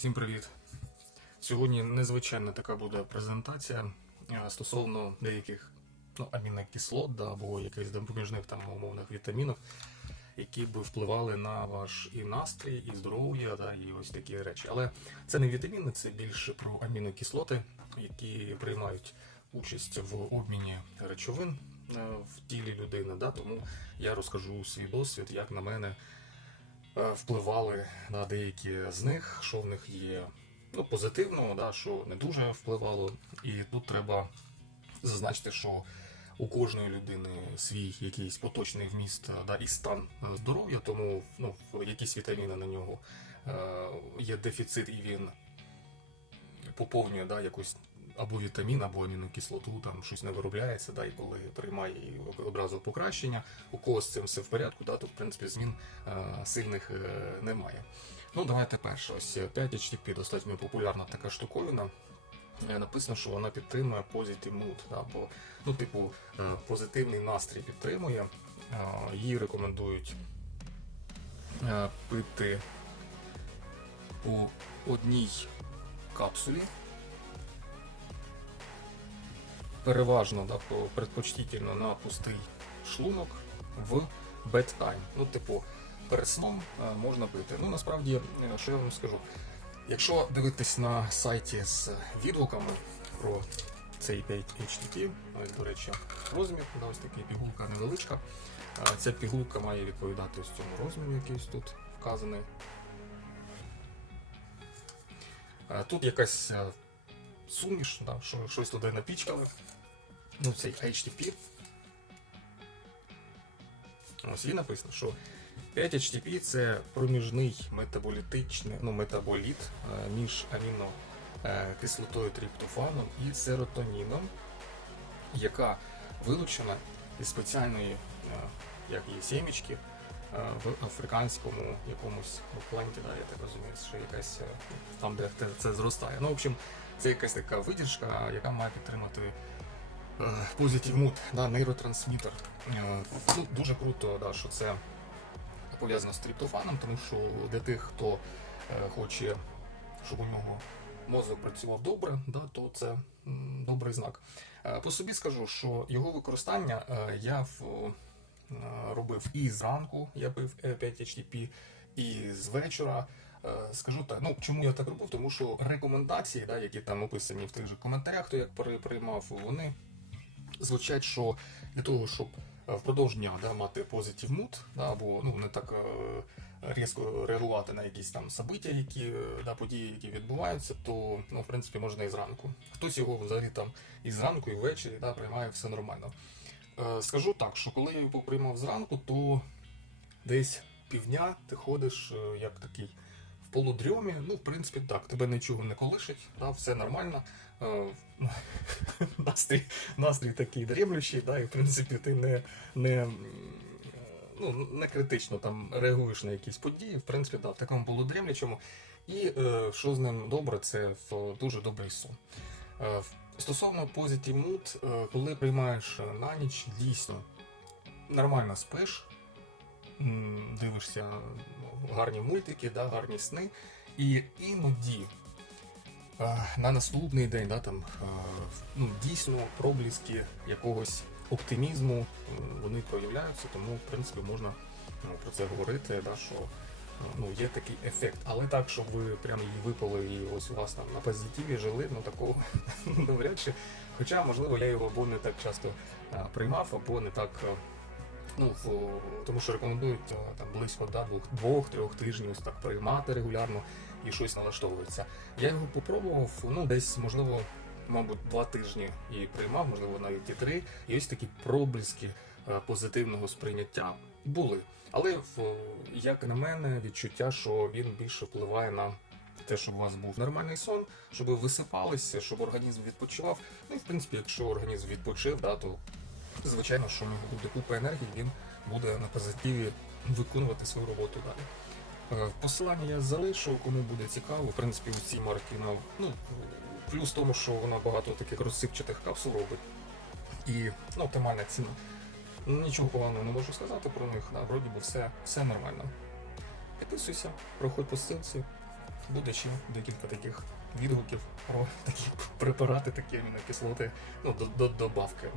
Всім привіт! Сьогодні незвичайна така буде презентація е, стосовно деяких ну, амінокислот да, або якихось допоміжних там умовних вітамінів, які би впливали на ваш і настрій, і здоров'я, да, і ось такі речі. Але це не вітаміни, це більше про амінокислоти, які приймають участь в обміні речовин е, в тілі людини. Да, тому я розкажу свій досвід, як на мене впливали на деякі з них, що в них є ну, позитивного, да, що не дуже впливало. І тут треба зазначити, що у кожної людини свій якийсь поточний вміст да, і стан е, здоров'я, тому ну, якісь вітаміни на нього е, є дефіцит, і він поповнює да, якусь або вітамін, або амінокислоту, там щось не виробляється, да, і коли приймає і одразу покращення, у когось з цим все в порядку, да, то в принципі змін е, сильних е, немає. Ну, давайте перше. Ось 5 HTP достатньо популярна така штуковина. Е, Написано, що вона підтримує positive mood, да, бо, ну, типу, е, позитивний настрій підтримує. Е, Її рекомендують е, пити у одній капсулі. Переважно, да, предпочтительно на пустий шлунок в bedtime. Ну, типу, перед сном е, можна пити. Ну, насправді, е, що я вам скажу? Якщо дивитись на сайті з відгуками про цей 5 HTT, ось, до речі, розмір, да, ось така пігулка невеличка. Е, Ця пігулка має відповідати ось цьому розміру, який тут вказаний. Тут якась суміш, да, що щось туди напічкали. Ну, цей HTP. Ось і написано, що 5 HTP це проміжний метаболітичний ну, метаболіт е, між амінокислотою триптофаном і серотоніном, яка вилучена із спеціальної, е, як її сімечки, е, в африканському якомусь пленті, да, я так розумію, що якась там, де це зростає. Ну, в общем, це якась така видержка, яка має підтримати е, Mood, да, нейротрансмітер. Е, Ну, дуже круто, да, що це пов'язано з триптофаном, тому що для тих, хто е, хоче, щоб у нього мозок працював добре, да, то це добрий знак. По собі скажу, що його використання я робив і зранку, я пив е, 5 HTP, і з вечора. Е, Скажу так, ну чому я так робив? Тому що рекомендації, да, які там описані в тих же коментарях, хто як при- приймав, вони звучать, що для того, щоб е, впродовж дня да, мати позитив муд, да, або ну, не так е, різко реагувати на якісь там события, які, да, події, які відбуваються, то ну, в принципі можна і зранку. Хтось його взагалі там і зранку, і ввечері да, приймає все нормально. Скажу так, що коли я його приймав зранку, то десь півдня ти ходиш як такий полудрьомі. Ну, в принципі, так, тебе нічого не колишить, да, все нормально. Е, настрій, настрій такий дрімлющий, да, і в принципі ти не, не, ну, не критично там реагуєш на якісь події, в принципі, да, в такому полудрімлячому. І е, що з ним добре, це в дуже добрий сон. Е, стосовно Positive Mood, е, коли приймаєш е, на ніч, дійсно нормально спиш, дивишся гарні мультики, да, гарні сни, і іноді на наступний день да, там, ну, дійсно пробліски якогось оптимізму вони проявляються, тому в принципі можна про це говорити, да, що ну, є такий ефект. Але так, щоб ви прям її випали і ось у вас там на позитиві жили, ну такого навряд чи. Хоча, можливо, я його або не так часто е, приймав, або не так. Ну, тому що рекомендують е, там близько да, двох- двох-трьох тижнів так приймати регулярно і щось налаштовується. Я його попробував, ну десь, можливо, мабуть, два тижні і приймав, можливо, навіть і три. І ось такі проблиски е, позитивного сприйняття були. Але як на мене, відчуття, що він більше впливає на те, щоб у вас був нормальний сон, щоб ви висипалися, щоб організм відпочивав. Ну і в принципі, якщо організм відпочив, да, то звичайно, що буде купа енергії, він буде на позитиві виконувати свою роботу далі. Е, Посилання я залишу, кому буде цікаво. В принципі, у цій марки ну, плюс в тому, що вона багато таких розсипчатих капсул робить. І ну, оптимальна ціна. Нічого поганого не можу сказати про них, да, вроді би все, все нормально. Підписуйся, проходь по ссылці. буде ще декілька таких відгуків про такі препарати, такі амінокислоти, ну, до, до, добавки.